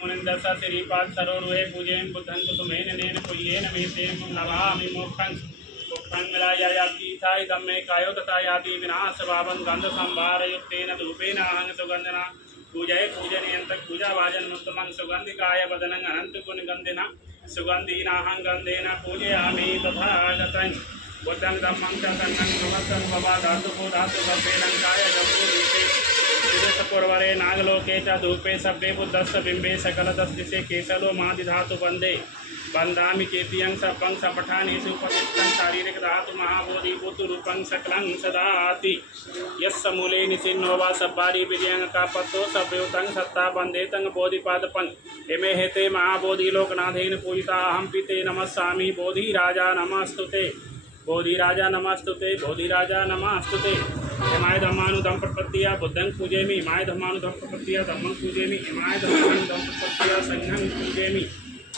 मुनिन्दस्स श्रीपाद सरोरुहे पूजेम बुद्धं कुसुमेन नेन पुय्येन मेतेम नमामि मोक्षं मोक्षं मिलायातीथाय दम्मे कायो तथा याति विनाश भावं गंध संभार युक्तेन धूपेन अहं सुगंधना पूजय पूजनीयंत पूजा वाजन उत्तमं सुगंधिकाय वदनं अनंत गुण गंधिना सुगंधीनाहं गंधेन पूजयामि तथा गतं बुद्धं धम्मं च संगं सुभद्रं भवा धातु भव्येलंकाय जम्बूदीपे पूर्वरे नागलोके च धूपे सभ्ये बुद्धस्य बिंबे सकलदस्तिसे केसलो मादि धातु वंदे वंदामि चेतियं सपं सपठानि सुपतिष्ठं शारीरिक धातु महाबोधि बुद्धि रूपं सकलं सदाति यस्य मूले निसिन्नो वा सब्बारी विजयं का पत्तो सभ्योतं सत्ता वंदे तं बोधिपादपं इमे हेते महाबोधि लोकनाथेन पूजिता अहं पिते नमस्सामि बोधि राजा नमस्तुते बोधि राजा नमस्तुते बोधि राजा नमस्तुते इमाय धम्मानुधम प्रपत्तिया बुद्धं पूजेमि इमाय धम्मानुधम प्रपत्तिया धम्मं पूजेमि इमाय धम्मानुधम प्रपत्तिया संघं पूजेमि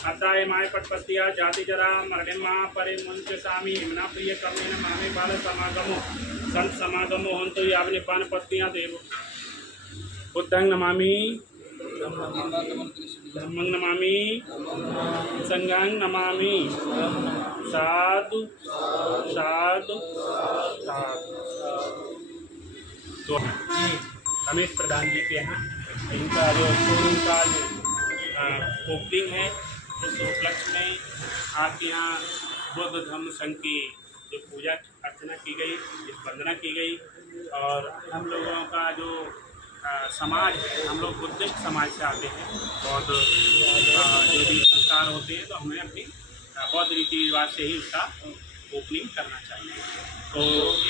अतः इमाय पटपत्तिया जाति जरा मरणिमा परिमुञ्चसामि इमना प्रिय कर्मेण मामे बाल समागमो संत समागमो हन्तु यावनिपान पत्तियां देव बुद्धं नमामि धम्मं नमामि संघं नमामि साधु साधु साधु। तो रमेश प्रधान जी के यहाँ इनका जो शोरूम का ओपनिंग है उस उपलक्ष्य में आपके यहाँ बुद्ध धम्म संघ की जो पूजा अर्चना की गई, वंदना की गई और हम लोगों का जो समाज है, हम लोग बुद्धिस्ट समाज से आते हैं और जो भी संस्कार होते हैं तो हमें अपनी बौद्ध रीति रिवाज से ही उसका ओपनिंग करना चाहिए। तो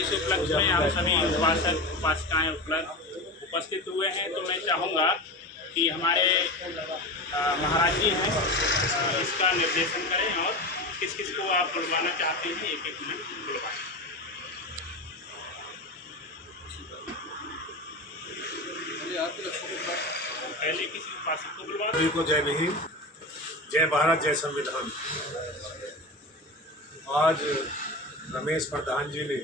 इस उपलक्ष्य में हम सभी उपासक उपासिकाएँ उपस्थित हुए हैं। तो मैं चाहूँगा कि हमारे महाराज जी हैं इसका निर्देशन करें और किस किस को आप बुलवाना चाहते हैं एक एक मिनट बुलवाएं। पहले किसी उपासक को बुलवा। सभी को जय भीम, जय भारत, जय संविधान। आज रमेश प्रधान जी ने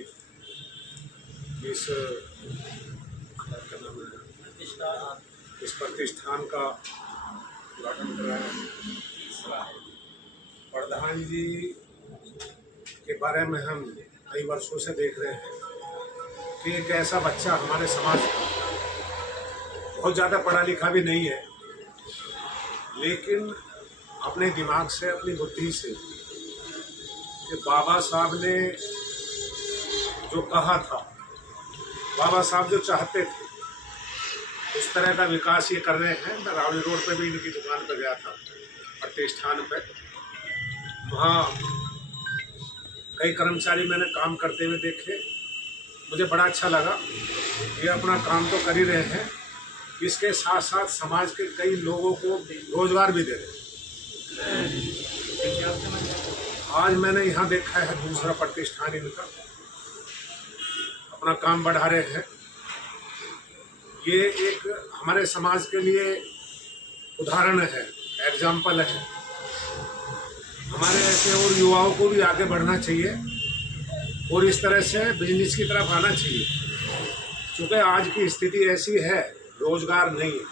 इस प्रतिष्ठान का उद्घाटन कराया। प्रधान जी के बारे में हम कई वर्षों से देख रहे हैं कि एक ऐसा बच्चा हमारे समाज का बहुत ज़्यादा पढ़ा लिखा भी नहीं है, लेकिन अपने दिमाग से, अपनी बुद्धि से कि बाबा साहब ने जो कहा था, बाबा साहब जो चाहते थे, उस तरह का विकास ये कर रहे हैं। मैं रावली रोड पे भी इनकी दुकान पर गया था, प्रतिष्ठान पे। वहाँ कई कर्मचारी मैंने काम करते हुए देखे, मुझे बड़ा अच्छा लगा। ये अपना काम तो कर ही रहे हैं, इसके साथ साथ समाज के कई लोगों को रोजगार भी दे रहे हैं। आज मैंने यहाँ देखा है दूसरा प्रतिष्ठान इनका अपना काम बढ़ा रहे हैं। ये एक हमारे समाज के लिए उदाहरण है, एग्जाम्पल है। हमारे ऐसे और युवाओं को भी आगे बढ़ना चाहिए और इस तरह से बिजनेस की तरफ आना चाहिए, क्योंकि आज की स्थिति ऐसी है, रोजगार नहीं है,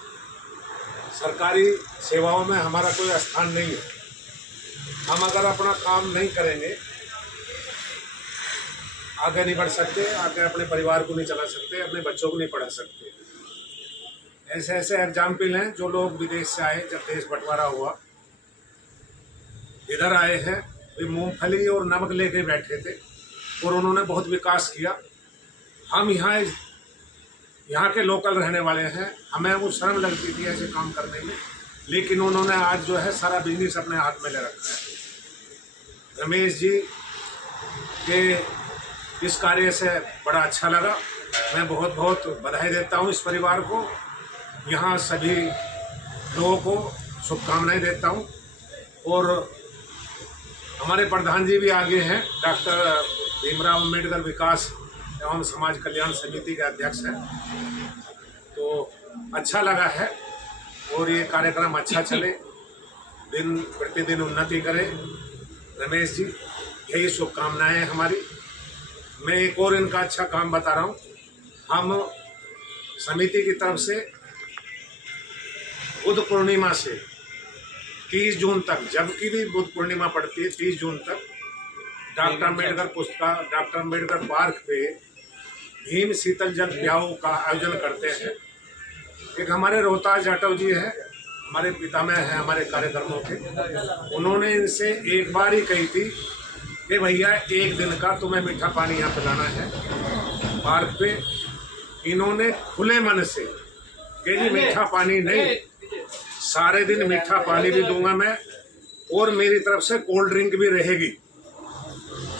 सरकारी सेवाओं में हमारा कोई स्थान नहीं है। हम अगर अपना काम नहीं करेंगे आगे नहीं बढ़ सकते, आगे अपने परिवार को नहीं चला सकते, अपने बच्चों को नहीं पढ़ा सकते। ऐसे ऐसे एग्जाम्पल हैं जो लोग विदेश से आए, जब देश बंटवारा हुआ इधर आए हैं, वे मूंगफली और नमक लेके बैठे थे और उन्होंने बहुत विकास किया। हम यहाँ के लोकल रहने वाले हैं, हमें वो शर्म लगती थी ऐसे काम करने में, लेकिन उन्होंने आज जो है सारा बिजनेस अपने हाथ में ले रखा है। रमेश जी के इस कार्य से बड़ा अच्छा लगा। मैं बहुत बहुत बधाई देता हूँ इस परिवार को, यहाँ सभी लोगों को शुभकामनाएं देता हूँ। और हमारे प्रधान जी भी आगे हैं, डॉक्टर भीमराव अम्बेडकर विकास एवं समाज कल्याण समिति के अध्यक्ष हैं। तो अच्छा लगा है और ये कार्यक्रम अच्छा चले, दिन प्रतिदिन उन्नति करे। रमेश जी, यही शुभकामनाएं हमारी। मैं एक और इनका अच्छा काम बता रहा हूँ। हम समिति की तरफ से बुद्ध पूर्णिमा से 30 जून तक, जबकि भी बुद्ध पूर्णिमा पड़ती है 30 जून तक, डॉक्टर अम्बेडकर पार्क पे भीम शीतल जल प्याऊ का आयोजन करते हैं। एक हमारे रोहतास जाटव जी हैं, हमारे पितामह हैं हमारे कार्यक्रमों के, उन्होंने इनसे एक बार ही कही थी कि भैया एक दिन का तुम्हें मीठा पानी यहाँ पिलाना है पार्क पे। इन्होंने खुले मन से कि जी मीठा पानी नहीं, सारे दिन मीठा पानी भी दूंगा मैं, और मेरी तरफ से कोल्ड ड्रिंक भी रहेगी।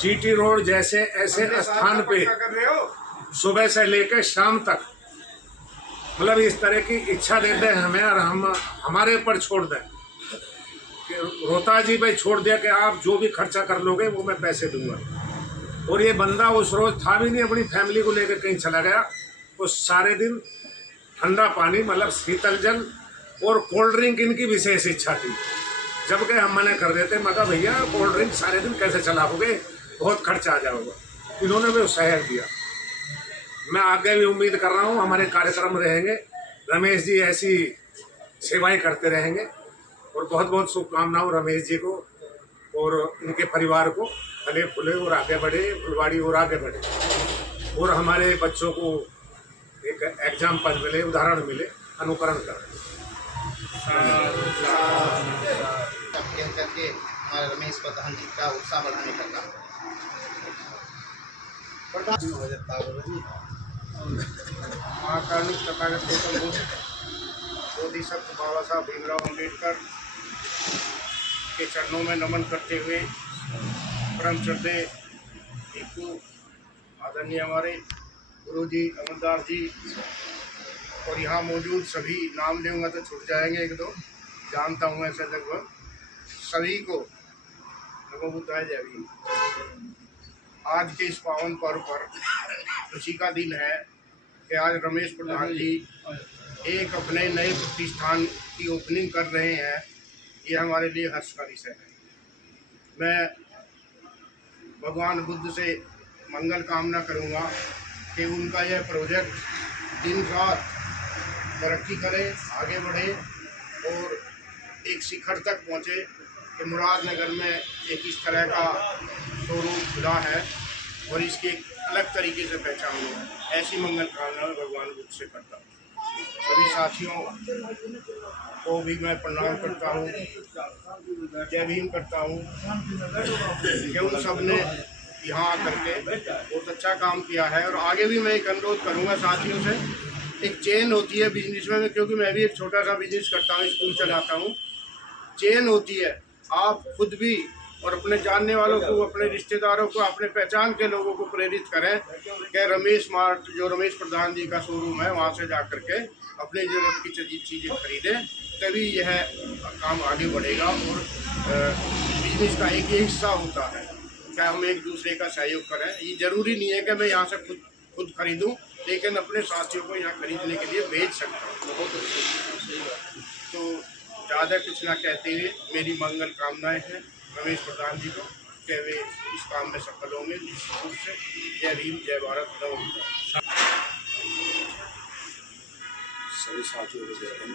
जीटी रोड जैसे ऐसे स्थान पे सुबह से लेकर शाम तक, मतलब इस तरह की इच्छा देते हैं हमें, और हम हमारे ऊपर छोड़ दें कि रोहतास जी भाई छोड़ दिया कि आप जो भी खर्चा कर लोगे वो मैं पैसे दूंगा। और ये बंदा उस रोज था भी नहीं, अपनी फैमिली को लेकर कहीं चला गया। उस सारे दिन ठंडा पानी मतलब शीतल जल और कोल्ड ड्रिंक इनकी विशेष इच्छा थी, जबकि हम मना कर देते, मगर भैया कोल्ड ड्रिंक सारे दिन कैसे चलाओगे, बहुत खर्चा आ जाओगा। इन्होंने भी उत्साह दिया। मैं आगे भी उम्मीद कर रहा हूँ हमारे कार्यक्रम रहेंगे, रमेश जी ऐसी सेवाएं करते रहेंगे, और बहुत बहुत शुभकामनाओं रमेश जी को और उनके परिवार को, फले फूले और आगे बढ़े, फुलवाड़ी और आगे बढ़े, और हमारे बच्चों को एक एग्जाम्पल मिले, उदाहरण मिले, अनुकरण करें। करके हमारे रमेश प्रधान जी का उत्साह बढ़ाने का काम महाकारुणिक तथागत गौतम बुद्ध बोधिसत्व बाबा साहब भीमराव अम्बेडकर के चरणों में नमन करते हुए परम श्रद्धेय भिक्षु आदरणीय हमारे गुरु जी अमरदास जी और यहाँ मौजूद सभी, नाम लूँगा तो छूट जाएंगे एक दो, जानता हूँ ऐसे लगभग सभी को नमो बुद्धाय जय भीम। आज के इस पावन पर्व पर खुशी का दिन है कि आज रमेश प्रधान जी एक अपने नए प्रतिष्ठान की ओपनिंग कर रहे हैं। ये हमारे लिए हर्ष का विषय है। मैं भगवान बुद्ध से मंगल कामना करूंगा कि उनका यह प्रोजेक्ट दिन रात तरक्की करे, आगे बढ़े और एक शिखर तक पहुँचे कि मुरादनगर में एक इस तरह का शोरूम खुला है और इसकी एक अलग तरीके से पहचान हो। ऐसी मंगल कामना भगवान बुद्ध से करता हूँ। सभी साथियों को भी मैं प्रणाम करता हूँ, जय भीम करता हूँ कि उन सब ने यहाँ आकर के बहुत अच्छा काम किया है। और आगे भी मैं एक अनुरोध करूँगा साथियों से, एक चेन होती है बिजनेस में, क्योंकि मैं भी एक छोटा सा बिजनेस करता हूँ, स्कूल चलाता हूँ। चेन होती है, आप खुद भी और अपने जानने वालों को, अपने रिश्तेदारों को, अपने पहचान के लोगों को प्रेरित करें कि रमेश मार्ट जो रमेश प्रधान जी का शोरूम है वहाँ से जा कर के अपनी ज़रूरत की चीज़ें खरीदें, तभी यह काम आगे बढ़ेगा। और बिजनेस का एक ही हिस्सा होता है क्या हम एक दूसरे का सहयोग करें। ये ज़रूरी नहीं है कि मैं यहाँ से खुद खरीदूँ, लेकिन अपने साथियों को यहाँ खरीदने के लिए भेज सकता हूँ। बहुत तो ज़्यादा कुछ ना कहते हुए मेरी मंगल कामनाएं हैं रमेश प्रधान जी को कि वे इस काम में सफल होंगे निश्चित रूप से। जय भीम, जय भारत, नमो। सभी साथियों को जय भीम।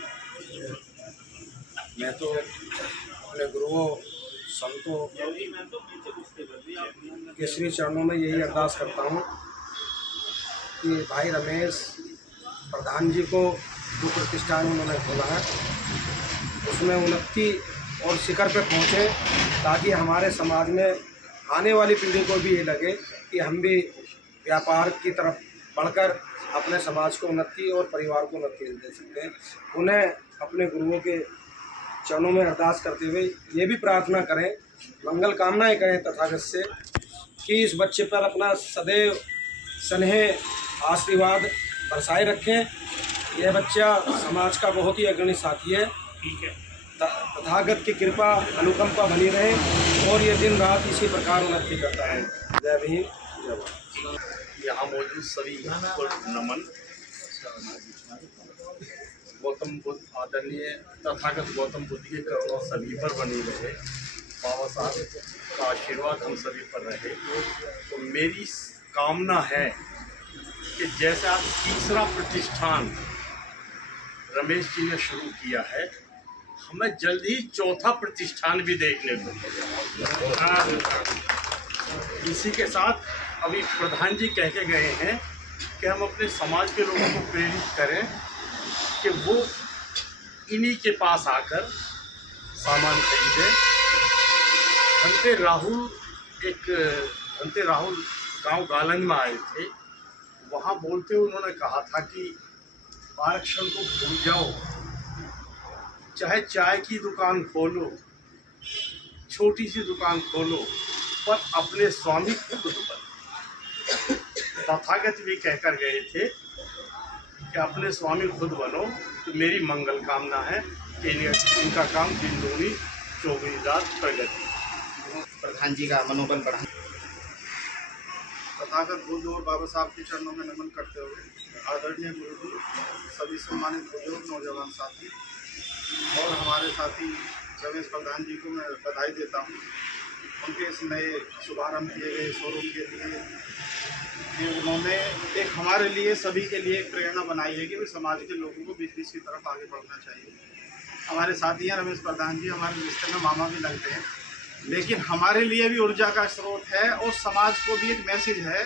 मैं तो अपने गुरुओं संतों के श्री चरणों में यही अरदास करता हूँ कि भाई रमेश प्रधान जी को जो प्रतिष्ठान उन्होंने खोला है उसमें उन्नति और शिखर पे पहुँचे, ताकि हमारे समाज में आने वाली पीढ़ी को भी ये लगे कि हम भी व्यापार की तरफ बढ़कर अपने समाज को उन्नति और परिवार को उन्नति दे सकते हैं। उन्हें अपने गुरुओं के चरणों में अरदास करते हुए ये भी प्रार्थना करें, मंगल कामनाएं करें तथागत से कि इस बच्चे पर अपना सदैव स्नेह आशीर्वाद बरसाए रखें। यह बच्चा समाज का बहुत ही अग्रणी साथी है। ठीक है, तथागत की कृपा अनुकंपा बनी रहे और ये दिन रात इसी प्रकार उन्नति करता है। जय भीम, जय भारत। यहाँ मौजूद सभी को नमन। गौतम बुद्ध आदरणीय तथागत गौतम बुद्ध की करुणा सभी पर बनी रहे, बाबा साहब का आशीर्वाद हम सभी पर रहे। तो मेरी कामना है कि जैसे आप तीसरा प्रतिष्ठान रमेश जी ने शुरू किया है, हमें जल्द ही चौथा प्रतिष्ठान भी देखने को मिलेगा। इसी के साथ अभी प्रधान जी कह के गए हैं कि हम अपने समाज के लोगों को प्रेरित करें कि वो इन्हीं के पास आकर सामान खरीदें। धनते राहुल गांव गालन में आए थे, वहाँ बोलते हुए उन्होंने कहा था कि आरक्षण को भूल जाओ, चाहे चाय की दुकान खोलो, छोटी सी दुकान खोलो, पर अपने स्वामी खुद बनो। तथागत भी कहकर गए थे कि अपने स्वामी खुद बनो। तो मेरी मंगल कामना है कि इनका काम दिन दूनी चौगुनी रात प्रगति। प्रधान जी का मनोबल बढ़ा। तथागत बुद्ध और बाबा साहब के चरणों में नमन करते हुए आदरणीय गुरु जी, सभी सम्मानित बुजुर्ग नौजवान साथी और हमारे साथी रमेश प्रधान जी को मैं बधाई देता हूँ उनके इस नए शुभारंभ किए गए शोरूम के लिए कि उन्होंने एक हमारे लिए सभी के लिए एक प्रेरणा बनाई है कि भाई समाज के लोगों को बिजनेस की तरफ आगे बढ़ना चाहिए। हमारे साथी हैं रमेश प्रधान जी, हमारे रिश्ते में मामा भी लगते हैं, लेकिन हमारे लिए भी ऊर्जा का स्रोत है और समाज को भी एक मैसेज है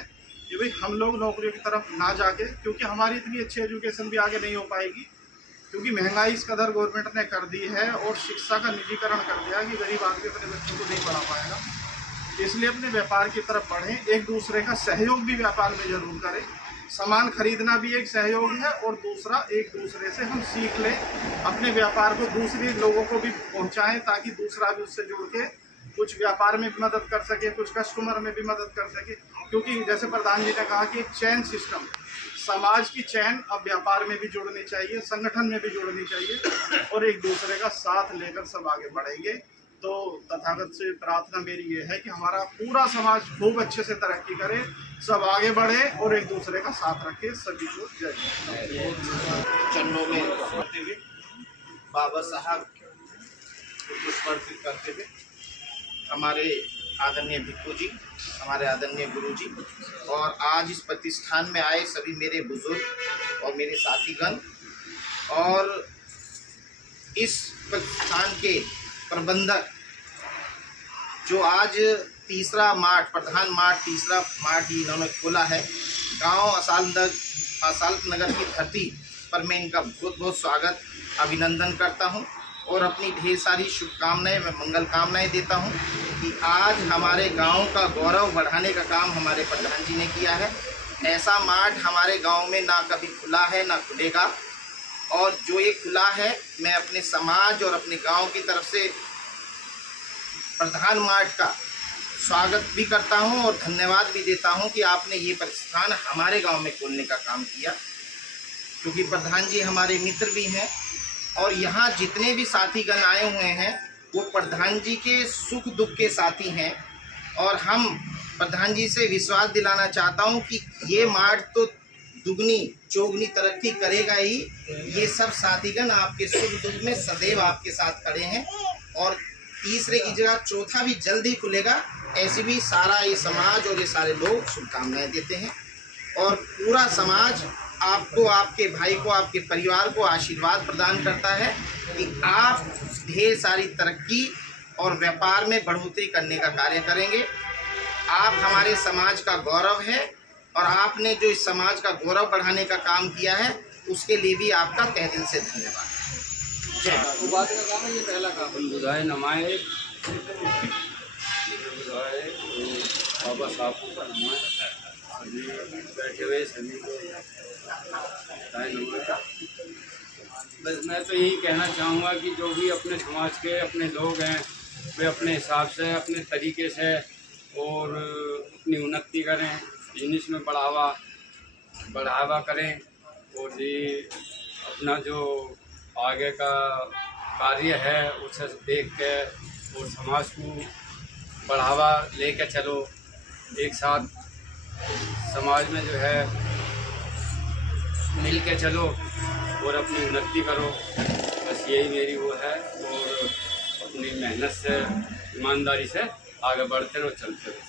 कि भाई हम लोग नौकरियों की तरफ ना जाके, क्योंकि हमारी इतनी अच्छी एजुकेशन भी आगे नहीं हो पाएगी, क्योंकि महंगाई इस कदर गवर्नमेंट ने कर दी है और शिक्षा का निजीकरण कर दिया कि गरीब आदमी अपने बच्चों को नहीं पढ़ा पाएगा। इसलिए अपने व्यापार की तरफ बढ़ें, एक दूसरे का सहयोग भी व्यापार में जरूर करें। सामान खरीदना भी एक सहयोग है और दूसरा एक दूसरे से हम सीख लें, अपने व्यापार को दूसरे लोगों को भी पहुंचाएं ताकि दूसरा भी उससे जुड़ के कुछ व्यापार में भी मदद कर सके, कुछ कस्टमर में भी मदद कर सके। क्योंकि जैसे प्रधान जी ने कहा कि एक चैन सिस्टम, समाज की चैन अब व्यापार में भी जुड़नी चाहिए, संगठन में भी जुड़नी चाहिए और एक दूसरे का साथ लेकर सब आगे बढ़ेंगे। तो तथागत से प्रार्थना मेरी ये है कि हमारा पूरा समाज खूब अच्छे से तरक्की करे, सब आगे बढ़े और एक दूसरे का साथ रखे। सभी को जय। चरणों में करते हुए बाबा साहब को पुष्प अर्पित करते हुए हमारे आदरणीय भिक्खू जी, हमारे आदरणीय गुरु जी और आज इस प्रतिष्ठान में आए सभी मेरे बुजुर्ग और मेरे साथीगण और इस प्रतिष्ठान के प्रबंधक जो आज तीसरा मार्ट ही इन्होंने खोला है गांव असालत नगर की धरती पर, मैं इनका बहुत बहुत स्वागत अभिनंदन करता हूं और अपनी ढेर सारी शुभकामनाएं, मैं मंगल कामनाएं देता हूं कि आज हमारे गांव का गौरव बढ़ाने का काम हमारे प्रधान जी ने किया है। ऐसा मार्ट हमारे गांव में ना कभी खुला है ना खुलेगा और जो ये खुला है, मैं अपने समाज और अपने गांव की तरफ से प्रधान मार्ट का स्वागत भी करता हूं और धन्यवाद भी देता हूं कि आपने ये प्रतिष्ठान हमारे गांव में खोलने का काम किया, क्योंकि प्रधान जी हमारे मित्र भी हैं और यहाँ जितने भी साथीगण आए हुए हैं वो प्रधान जी के सुख दुख के साथी हैं और हम प्रधान जी से विश्वास दिलाना चाहता हूँ कि ये मार्ट तो दुगनी चौगनी तरक्की करेगा ही। ये सब साथीगण आपके सुख दुख में सदैव आपके साथ खड़े हैं और तीसरे की जगह चौथा भी जल्द ही खुलेगा, ऐसे भी सारा ये समाज और ये सारे लोग शुभकामनाएं देते हैं और पूरा समाज आपको, आपके भाई को, आपके परिवार को आशीर्वाद प्रदान करता है कि आप ढेर सारी तरक्की और व्यापार में बढ़ोतरी करने का कार्य करेंगे। आप हमारे समाज का गौरव है और आपने जो इस समाज का गौरव बढ़ाने का काम किया है उसके लिए भी आपका तहे दिल से धन्यवाद। बुधाए नमाए बाबा साहब को नमाए, सभी बैठे हुए सभी को नमाए। बस मैं तो यही कहना चाहूँगा कि जो भी अपने समाज के अपने लोग हैं वे अपने हिसाब से, अपने तरीके से और अपनी उन्नति करें, बिजनेस में बढ़ावा करें और ये अपना जो आगे का कार्य है उसे देख के और समाज को बढ़ावा लेकर चलो, एक साथ समाज में जो है मिल के चलो और अपनी उन्नति करो। बस यही मेरी वो है और अपनी मेहनत से, ईमानदारी से आगे बढ़ते रहो, चलते रहो।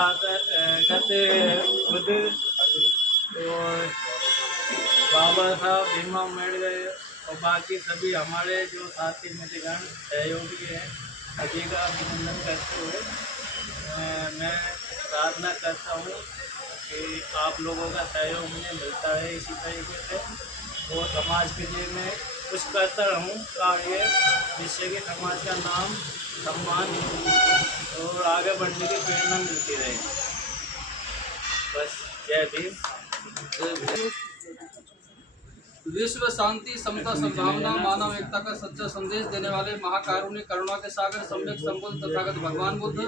करते खुद और बाबा साहब भीमराव अम्बेडकर और बाकी सभी हमारे जो साथी मित्रगण सहयोगी हैं सभी का अभिनंदन करते हुए मैं प्रार्थना करता हूँ कि आप लोगों का सहयोग मुझे मिलता है इसी तरीके से और समाज के लिए मैं कुछ करता रहूँ आगे, जिससे कि समाज का नाम सम्मान और आगे बढ़ने की प्रेरणा मिलती रहे। बस जय भीम। विश्व शांति, समता, सद्भावना, मानव एकता का सच्चा संदेश देने वाले महाकारुण्य, करुणा के सागर, सम्यक संबुद्ध तथागत भगवान बुद्ध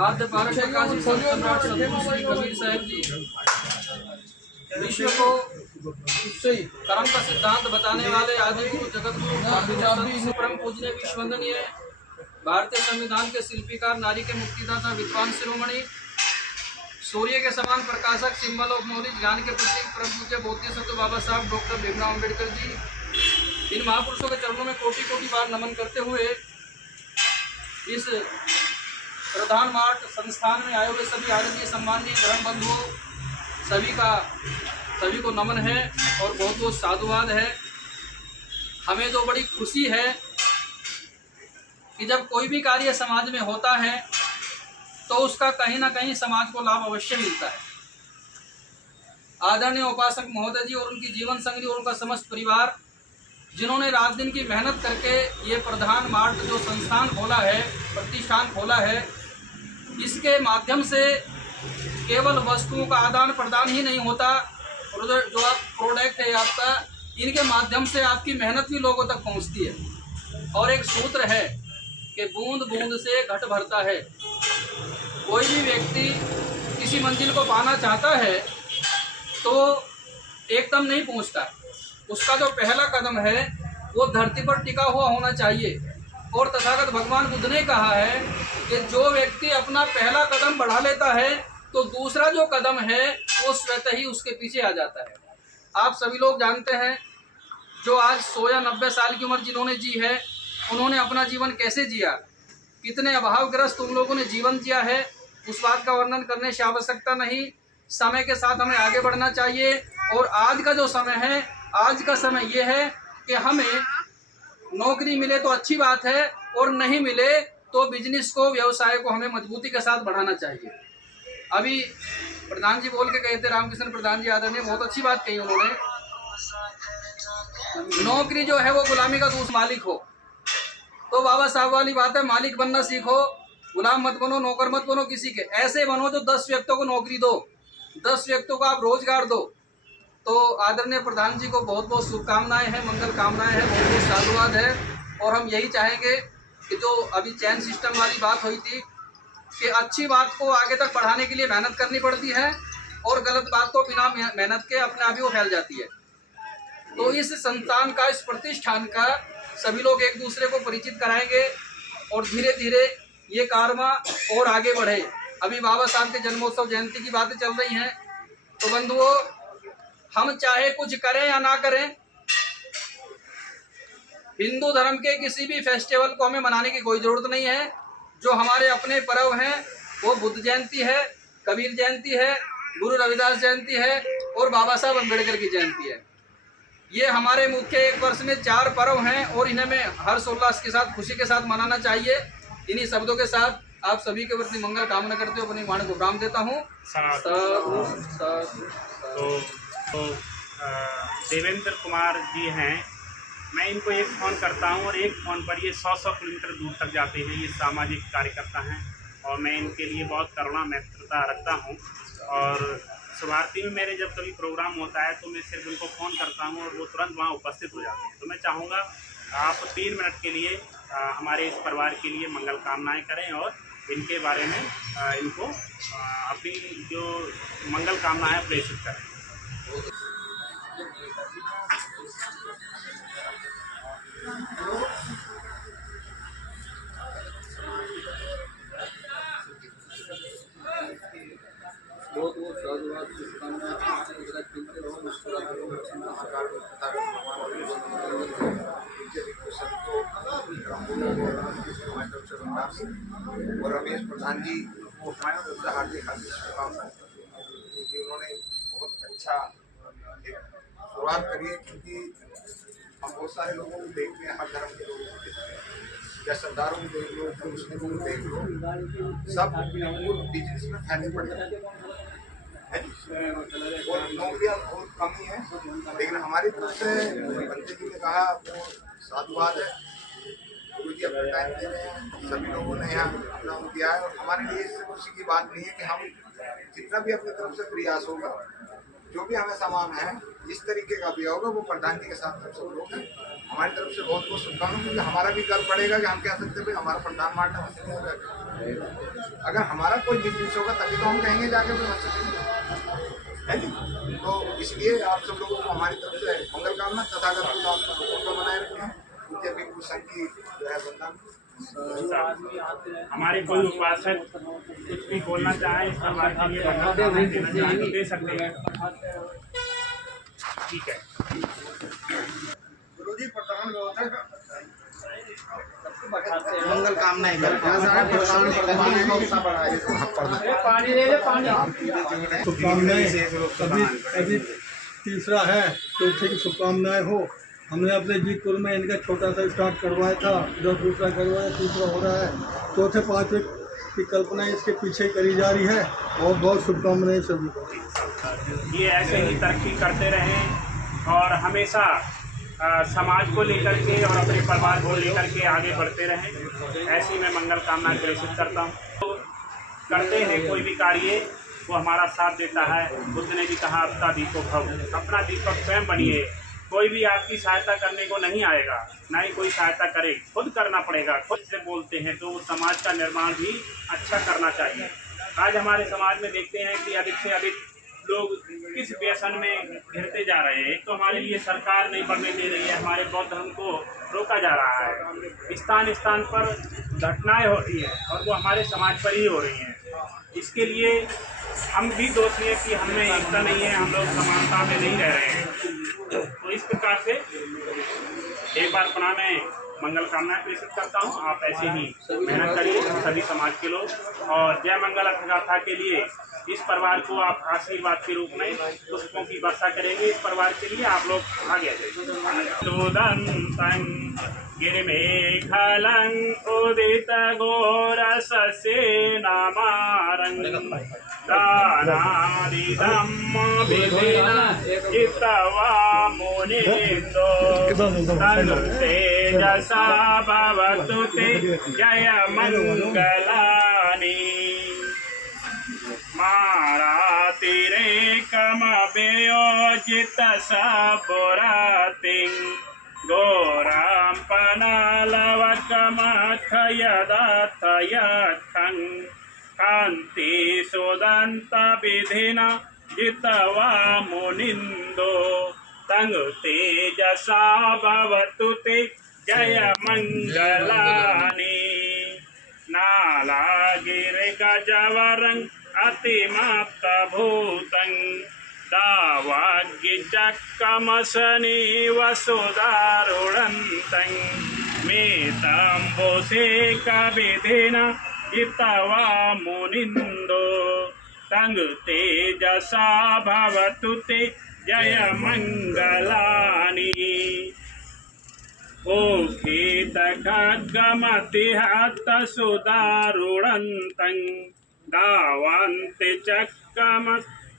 आद्य पारक प्रकाशी संत सम्राट सद्गुरु श्री कबीर साहब जी विश्व को कर्म का सिद्धांत बताने वाले आदि गुरु जगत गुरु परम पूजनीय विश्ववंदनीय भारतीय संविधान के शिल्पीकार, नारी के मुक्तिदाता, विद्वान शिरोमणि, सूर्य के समान प्रकाशक, सिंबल ऑफ नॉलेज, ज्ञान के प्रतीक, परम पूज्य बोधिसत्व सत्य बाबा साहब डॉक्टर भीमराव अम्बेडकर जी, इन महापुरुषों के चरणों में कोटि कोटि बार नमन करते हुए इस प्रधान मार्ट संस्थान में आए हुए सभी आदरणीय सम्माननीय धर्म बंधुओं सभी को नमन है और बहुत बहुत साधुवाद है। हमें तो बड़ी खुशी है कि जब कोई भी कार्य समाज में होता है तो उसका कहीं ना कहीं समाज को लाभ अवश्य मिलता है। आदरणीय उपासक महोदय जी और उनकी जीवन संगी और उनका समस्त परिवार, जिन्होंने रात दिन की मेहनत करके ये प्रधान मार्ट जो संस्थान खोला है, प्रतिष्ठान खोला है, इसके माध्यम से केवल वस्तुओं का आदान प्रदान ही नहीं होता, जो आप प्रोडक्ट है आपका, इनके माध्यम से आपकी मेहनत भी लोगों तक पहुंचती है। और एक सूत्र है कि बूंद बूंद से घट भरता है। कोई भी व्यक्ति किसी मंजिल को पाना चाहता है तो एकदम नहीं पहुंचता। उसका जो पहला कदम है वो धरती पर टिका हुआ होना चाहिए। और तथागत भगवान बुद्ध ने कहा है कि जो व्यक्ति अपना पहला कदम बढ़ा लेता है तो दूसरा जो कदम है वो स्वतः ही उसके पीछे आ जाता है। आप सभी लोग जानते हैं जो आज 100 या 90 साल की उम्र जिन्होंने जी है, उन्होंने अपना जीवन कैसे जिया, कितने अभावग्रस्त उन लोगों ने जीवन जिया है, उस बात का वर्णन करने से आवश्यकता नहीं। समय के साथ हमें आगे बढ़ना चाहिए। और आज का जो समय है, आज का समय ये है कि हमें नौकरी मिले तो अच्छी बात है और नहीं मिले तो बिजनेस को, व्यवसाय को हमें मजबूती के साथ बढ़ाना चाहिए। अभी प्रधान जी बोल के गए थे, रामकृष्ण प्रधान जी आदरणीय, बहुत अच्छी बात कही उन्होंने। नौकरी जो है वो गुलामी का दूसरा मालिक हो, तो बाबा साहब वाली बात है, मालिक बनना सीखो, गुलाम मत बनो, नौकर मत बनो किसी के। ऐसे बनो जो 10 व्यक्तियों को नौकरी दो, 10 व्यक्तियों को आप रोजगार दो। तो आदरणीय प्रधान जी को बहुत बहुत शुभकामनाएं हैं, मंगल कामनाएं हैं, बहुत बहुत साधुवाद है। और हम यही चाहेंगे कि जो अभी चैन सिस्टम वाली बात हुई थी कि अच्छी बात को आगे तक बढ़ाने के लिए मेहनत करनी पड़ती है और गलत बात को बिना मेहनत के अपने आप ही वो फैल जाती है। तो इस संस्थान का, इस प्रतिष्ठान का सभी लोग एक दूसरे को परिचित कराएंगे और धीरे धीरे ये कारवा और आगे बढ़े। अभी बाबा साहब के जन्मोत्सव जयंती की बातें चल रही हैं, तो बंधुओं, हम चाहे कुछ करें या ना करें, हिंदू धर्म के किसी भी फेस्टिवल को हमें मनाने की कोई ज़रूरत नहीं है। जो हमारे अपने पर्व हैं वो बुद्ध जयंती है, कबीर जयंती है, गुरु रविदास जयंती है और बाबा साहब अम्बेडकर की जयंती है। ये हमारे मुख्य एक वर्ष में 4 पर्व हैं और इन्हें में हर्ष उल्लास के साथ, खुशी के साथ मनाना चाहिए। इन्हीं शब्दों के साथ आप सभी के प्रति मंगल कामना करते हुए अपनी वाणी को विराम देता हूँ। तो देवेंद्र कुमार जी हैं, मैं इनको एक फ़ोन करता हूं और एक फ़ोन पर ये 100-100 किलोमीटर दूर तक जाते हैं। ये सामाजिक कार्यकर्ता हैं और मैं इनके लिए बहुत करुणा मित्रता रखता हूं। और शुभारती में मेरे जब कभी प्रोग्राम होता है तो मैं सिर्फ उनको फ़ोन करता हूं और वो तुरंत वहां उपस्थित हो जाते हैं। तो मैं चाहूँगा आप 3 मिनट के लिए हमारे इस परिवार के लिए मंगल कामनाएँ करें और इनके बारे में इनको अपनी जो मंगल कामनाएँ प्रेषित करें। बहुत बहुत साधुवाद, और रमेश प्रधान जी को हमारे तरफ से हार्दिक शुभकामनाएं, क्योंकि उन्होंने बहुत अच्छा एक शुरुआत करी है। क्योंकि हम बहुत सारे लोगों को देखते हैं, हर धर्म के लोगों को देखते हैं, या सरदारों को देख लो, मुस्लिमों को देख लो, सब बिजनेस में फैले पड़े हैं और नौकरियाँ बहुत कम ही हैं। लेकिन हमारी तरफ से बंदे जी ने कहा वो साधुवाद है, गुरु जी अपना टाइम दे रहे हैं, सभी लोगों ने यहाँ अपना दिया है। और हमारे लिए इससे खुशी की बात नहीं है कि हम जितना भी अपनी तरफ से प्रयास होगा, जो भी हमें सामान है इस तरीके का भी होगा, वो प्रधान जी के साथ हम सब लोग हैं। हमारी तरफ से बहुत बहुत शुभकामनाएं, क्योंकि हमारा भी गर्व बढ़ेगा कि हम कह सकते हैं भाई हमारा प्रधान मार्ट है, वैसे नहीं होगा। अगर हमारा कोई बिजनेस होगा तभी तो हम कहेंगे जाके भी वैसे है जी। तो इसलिए आप सब लोगों को हमारी तरफ से मंगल कामना, तथागत आपका हुक्म बनाए रखें, उनके भी कुछ संघ की जो है वंदना। हमारे कोई उपासक कुछ भी बोलना चाहे इस परिवार के लिए दे सकते हैं। ठीक है गुरु जी, प्रधान व्यवस्था मंगल कामनाएं करते हैं। अभी तीसरा है, चौथे की शुभकामनाएं हो। हमने अपने जीतपुर में इनका छोटा सा स्टार्ट करवाया था, जो दूसरा करवाया, तीसरा हो रहा है, चौथे पाँचवें की कल्पना इसके पीछे करी जा रही है। और बहुत शुभकामनाएं सभी को। ये ऐसे ही तरक्की करते रहें और हमेशा समाज को लेकर के और अपने परिवार को लेकर के आगे बढ़ते रहें। ऐसी मैं मंगल कामना प्रेषित करता हूँ। तो करते हैं कोई भी कार्य, वो हमारा साथ देता है। बुद्ध ने भी कहा अपना दीपक भव, अपना दीपक स्वयं बनिए। कोई भी आपकी सहायता करने को नहीं आएगा, ना ही कोई सहायता करे, खुद करना पड़ेगा। खुद से बोलते हैं तो समाज का निर्माण भी अच्छा करना चाहिए। आज हमारे समाज में देखते हैं कि अधिक से अधिक लोग किस व्यसन में घिरते जा रहे हैं। एक तो हमारे लिए सरकार नहीं बढ़ने दे रही है, हमारे बौद्ध धर्म को रोका जा रहा है। स्थान स्थान पर घटनाएं होती हैं और वो हमारे समाज पर ही हो रही हैं। इसके लिए हम भी दोषी हैं कि हमें एकता नहीं है, हम लोग समानता में नहीं रह रहे हैं। तो इस प्रकार से एक बार पुनः मैं मंगल कामनाएं प्रेषित करता हूँ। आप ऐसे ही मेहनत करिए सभी समाज के लोग। और जय मंगल अर्थगाथा के लिए इस परिवार को आप आशीर्वाद के रूप में पुष्पों की वर्षा करेंगे। इस परिवार के लिए आप लोग आगे आ जाइए। गिरिमेखलं उदित घोरससेनामारं दानादिदम्म विधिना चित्तवा मुनिन्दो तनुतेजसा भवतु ते जय मंगलानि मारातिरेकमभियोजित सबुरातिं घोरां पनालवकमखयदथयखं कान्ति सुदन्तविधिना जितवा मुनिन्दो तं तेजसा भवतु ते जय मंगलानि नालागिरिगजवरं अतिमात्तभूतं दावाग्यचक्रमशनि वसुदारुणन्तं मेताम्बुसेकविधिना जितवा मुनिन्दो तं तेजसा भवतु ते जय मंगलानि ओखेतखड्गमतिहतसुदारुणन्तं दावन्ति चक्रम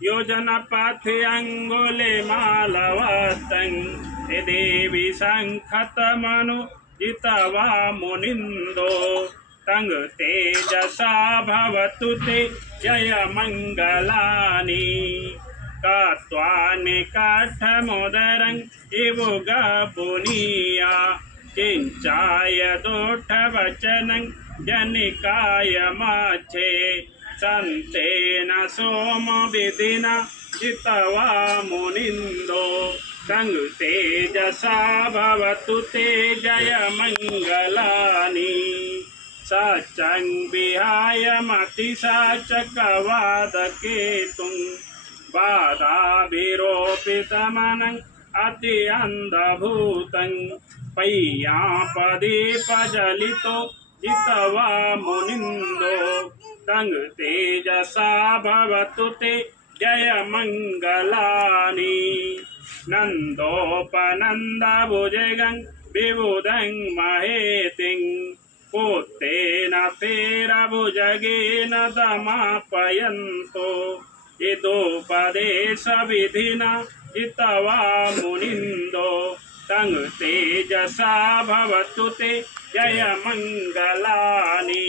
योजनपथ्यङ्गुलिमालवत्तं देवी शङ्खतमनु जितवा मुनिन्दो तं तेजसा भवतु ते जय मंगलानि कात्वानिकाठमुदरं इवुगपुनीया किञ्चाय दोठवचनं जनिकाय माच्छे संतेन सोमविधिना जितवा मुनिन्दो तं तेजसा भवतु ते जय मंगलानि सचं विहाय मतिशाचकवादकेतुं बाधाभिरोपितमनं अति अन्धभूतं पय्यापदीपजलितो जितवा मुनिन्दो तंग तेजसा भवतु ते जय मंगलानि नंदोपनंद भुजगं विबुधं महेतिं पुत्तेन तेरभुजगेन दमापयन्तो यदोपदेश विधिना जितवा मुनिन्दो तं तेजसा भवतु ते जय मंगलानि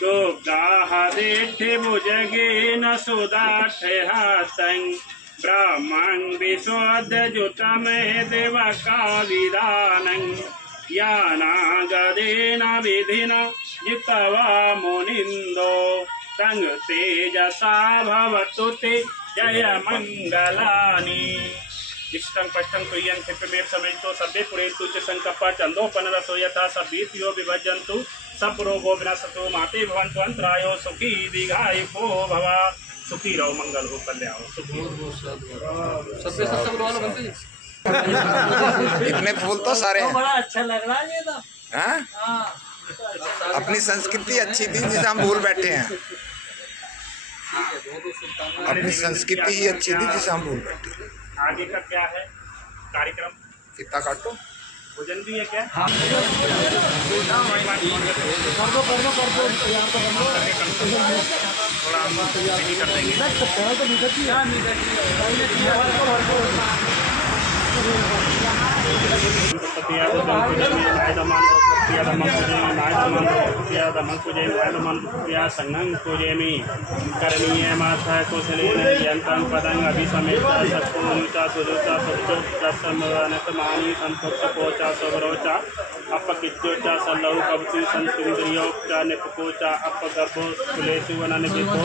दुग्धाहदेठे भुजगेन सुदाठहातं ब्रह्मं विशोद्धजुतमे देवकाविदानं यानागदेन विधिना जितवा मुनिन्दो तं तेजसा भवतु ते जय मंगलानि इष्टं पष्टं तुयं क्षिप्रमेव समेतो सभ्ये पुरेतु च संकप्पा चंदोपनरसो यथा सभीत्यो विभजन्तु सपुरोगो विनाशतो माते भवन्तु अंतरायो सुखी दीर्घायुको भव सुखी रहो मंगल हो कल्याण हो सुखी सबसे सब वाला बनते हैं। इतने फूल तो सारे हैं। बड़ा अच्छा लग रहा है ये तो। हाँ? अपनी संस्कृति अच्छी थी जिसे हम भूल बैठे हैं। अपनी संस्कृति ही अच्छी थी जिसे हम भूल बैठे हैं। आगे का क्या है कार्यक्रम? कितना काटो? भोजन भी है क्या? हाँ। थोड़ा हम कर देंगे। करणीय माथा कुशलेन यंत्रं पदं अभिसमेता सत्पुरुषा सुरुचा सुरुचोत्तमानि संपुष्पोचा सुवरोचा अपकिच्योचा सल्लौ कवचु संस्कृन्द्रियोचा निपकोचा अपगर्भो कुलेषु वननवितो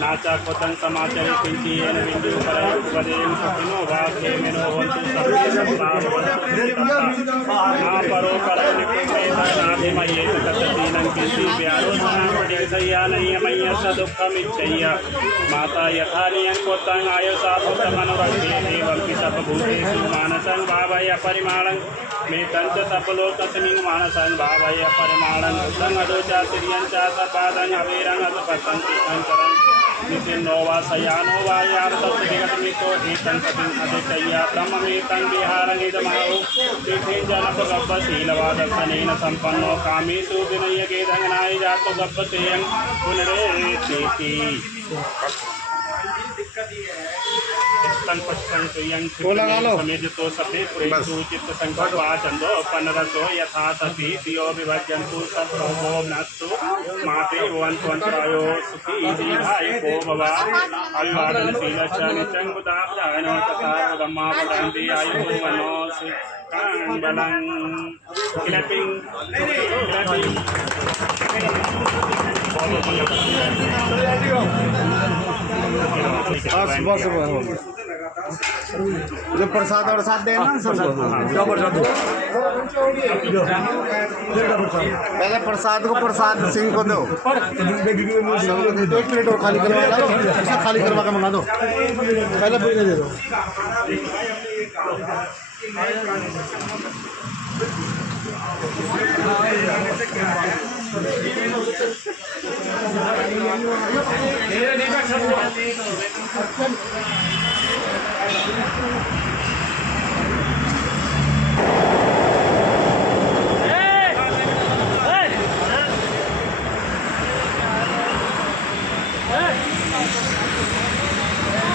नाचा कोतं समाचरे किंचियेन विन्दुपरयुपदें सखिनो वाक्येमिनो होन्तु परो परनिपुमेतनाभिमयेत तत्तीनं किंचि प्यारो सनापटिसय्यानय्यमय्य सदुःखमिच्छय्य माता यथा नियं कोतं आयुषा भूतमनुरक्षे देवं सर्वभूतेषु मानसं भावय परिमाणं मेतं च सर्वलोकस्मिन् मानसं भावय परिमाणं भूतं अदोचा तिर्यं च सपादं अवीरं अदपतं तीर्थंकरं नितिन्नो वा शयानो वा यावतस्तिगतमितो एतं सतिं अदितय्या ब्रह्ममेतं विहारं इदमाहो तीर्थेन जनपगब्बशीलवादर्शनेन सम्पन्नो कामेषु विनयगेधङ्गनाय जातो गब्बसेयं पुनरेति समेजतो सभे पुरेषु चित्तसंकल्पा चंदो पनरसो यथा सती दियो विभज्यन्तु सर्वभो नस्तु माते भवन्तु अंतरायो सुखी दीर्घायुको भव अभिवादनशीलश्च नित्यं बुधाब्जायनो तथा ब्रह्मा वदन्ति आयुर्मनो सुखं बलं क्लैपिंग जो प्रसाद और साथ देना पहले प्रसाद को प्रसाद सिंह को दो। एक प्लेट और खाली करवा लो, खाली करवा के मंगा दो। पहले पूरी दे दो।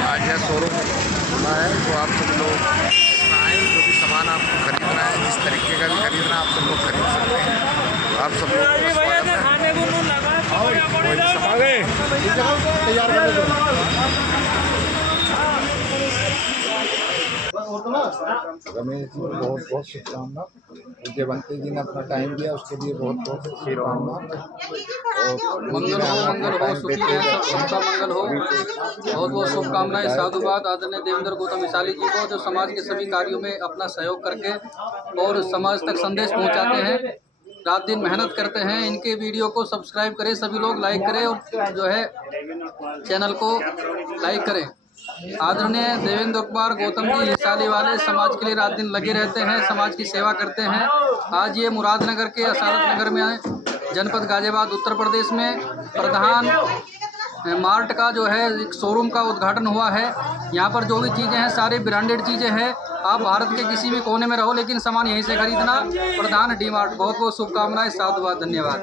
आज है शोरूम खुला है, तो आप सब लोग आए, जो भी सामान आपको खरीदना है, जिस तरीके का भी खरीदना आप सब लोग खरीद सकते हैं। आप सब लोग रमेश जी बहुत बहुत शुभकामना। विजयवंती जी ने अपना टाइम दिया, उसके लिए बहुत बहुत शुभकामना। मंगल हो, सुखी रहे, सबका मंगल हो। बहुत बहुत शुभकामनाएं, साधुवाद आदरणीय देवेंद्र गौतम विशाली जी को, जो समाज के सभी कार्यों में अपना सहयोग करके और समाज तक संदेश पहुंचाते हैं, रात दिन मेहनत करते हैं। इनके वीडियो को सब्सक्राइब करें, सभी लोग लाइक करें और जो है चैनल को लाइक करें। आदरणीय देवेंद्र कुमार गौतम जी विशाली वाले समाज के लिए रात दिन लगे रहते हैं, समाज की सेवा करते हैं। आज ये मुरादनगर के असारत नगर में जनपद गाजियाबाद उत्तर प्रदेश में प्रधान मार्ट का जो है एक शोरूम का उद्घाटन हुआ है। यहाँ पर जो भी चीज़ें हैं सारी ब्रांडेड चीज़ें हैं। आप भारत के किसी भी कोने में रहो लेकिन सामान यहीं से खरीदना। प्रधान डी मार्ट, बहुत बहुत शुभकामनाएं, साधुवाद, धन्यवाद।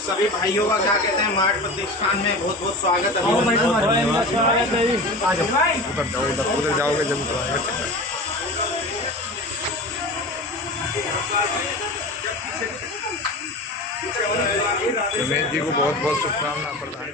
सभी भाइयों का क्या कहते हैं, मार्ट प्रतिष्ठान में बहुत बहुत स्वागत है। उधर जाओगे जब रमेश जी को बहुत बहुत शुभकामना प्रदान।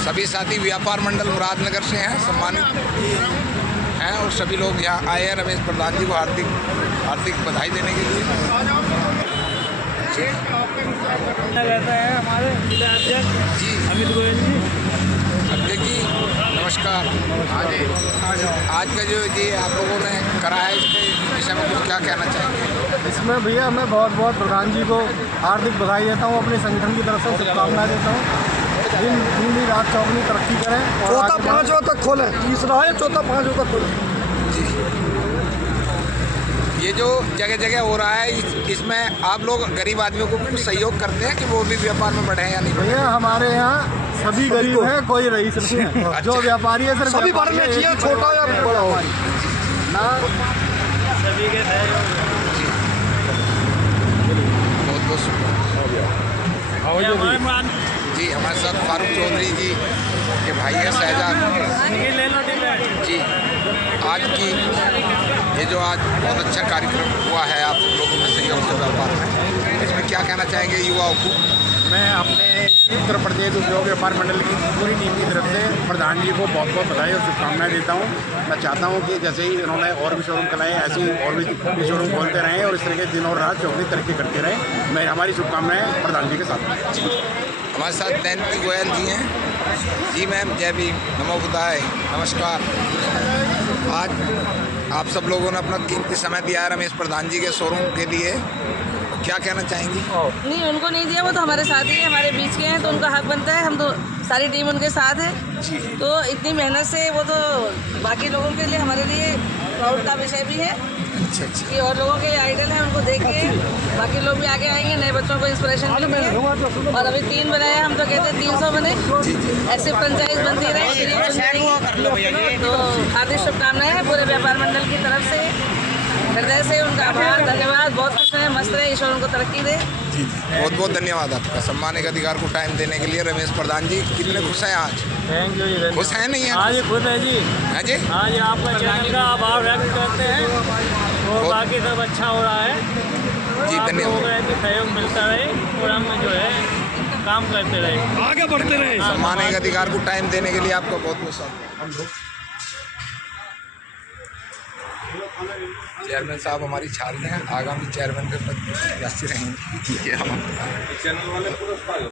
सभी साथी व्यापार मंडल मुरादनगर से हैं, सम्मानित हैं और सभी लोग यहाँ आए हैं रमेश प्रधान जी को हार्दिक बधाई देने के लिए। रहता है हमारे जी अमित गोयल जी। अध्यक्ष जी नमस्कार। आज का जो ये आप लोगों ने करा है इसके विषय में कुछ क्या कहना चाहेंगे? इसमें भैया मैं बहुत बहुत प्रधान जी को हार्दिक बधाई देता हूँ, अपने संगठन की तरफ से शुभकामनाएं देता हूँ। दिन रात चौगुनी तरक्की करें और चौथा 5 बजे तक खोलें, तीसरा है चौथा 5 बजे तक खोलें। जी ये जो जगह जगह हो रहा है इसमें आप लोग गरीब आदमियों को कुछ सहयोग करते हैं कि वो भी व्यापार में बढ़े या नहीं? भैया हमारे यहाँ सभी गरीब हैं, कोई रईस नहीं है। अच्छा। जो व्यापारी है सिर्फ सभी बढ़ना चाहिए, छोटा या बड़ा हो ना, सभी के सहयोग। बहुत बहुत शुक्रिया जी। हमारे साथ फारूक चौधरी जी के भाई है शहजाद जी। आज की ये जो आज बहुत अच्छा कार्यक्रम हुआ है आप लोगों में सहयोग से व्यापार में, इसमें क्या कहना चाहेंगे युवाओं को? मैं अपने उत्तर प्रदेश उद्योग व्यापार मंडल की पूरी टीम की तरफ से प्रधान जी को बहुत बहुत बधाई और शुभकामनाएं देता हूं। मैं चाहता हूं कि जैसे ही इन्होंने और भी शोरूम चलाए ऐसे ही और भी शोरूम खोलते रहें और इस तरह के दिन और रात चौगुनी तरक्की करते रहें। मैं हमारी शुभकामनाएं प्रधान जी के साथ। हमारे साथ दैनिक गोयल जी हैं। जी मैम, जय भीम, नमो बुद्धाय, नमस्कार। आज आप सब लोगों ने अपना कीमती समय दिया है रमेश प्रधान जी के शोरूम के लिए, क्या कहना चाहेंगी? नहीं, उनको नहीं दिया, वो तो हमारे साथ ही है, हमारे बीच के हैं, तो उनका हक बनता है। हम तो सारी टीम उनके साथ है, तो इतनी मेहनत से वो तो बाकी लोगों के लिए, हमारे लिए प्राउड का विषय भी है। अच्छा कि और लोगों के आइडल हैं, उनको देख के बाकी लोग भी आगे आएंगे, नए बच्चों को इंस्पिरेशन मिलेगी। और अभी 3 बनाए, हम तो कहते हैं 300 बने, ऐसे फ्रेंचाइज बनती रहे। तो हार्दिक शुभकामनाएं हैं पूरे व्यापार मंडल की तरफ से, हृदय से उनका आभार, धन्यवाद। बहुत खुश हैं, मस्त रहे, ईश्वर उनको तरक्की दे। जी बहुत बहुत धन्यवाद आपका सम्मानित अधिकार को टाइम देने के लिए रमेश प्रधान जी। कितने खुश हैं आज? थैंक यू जी। खुश हैं नहीं? आज खुश है जी। है जी। आज आपका चैनल का आभार व्यक्त करते हैं और बाकी सब अच्छा हो रहा है जी। धन्यवाद। सहयोग मिलता रहे और हम जो है काम करते रहे, आगे बढ़ते रहे। सम्मानित अधिकार को टाइम देने के लिए आपका बहुत बहुत स्वागत। चेयरमैन साहब हमारी छाल हैं, आगामी चेयरमैन के पद प्रत्याशी रहेंगे।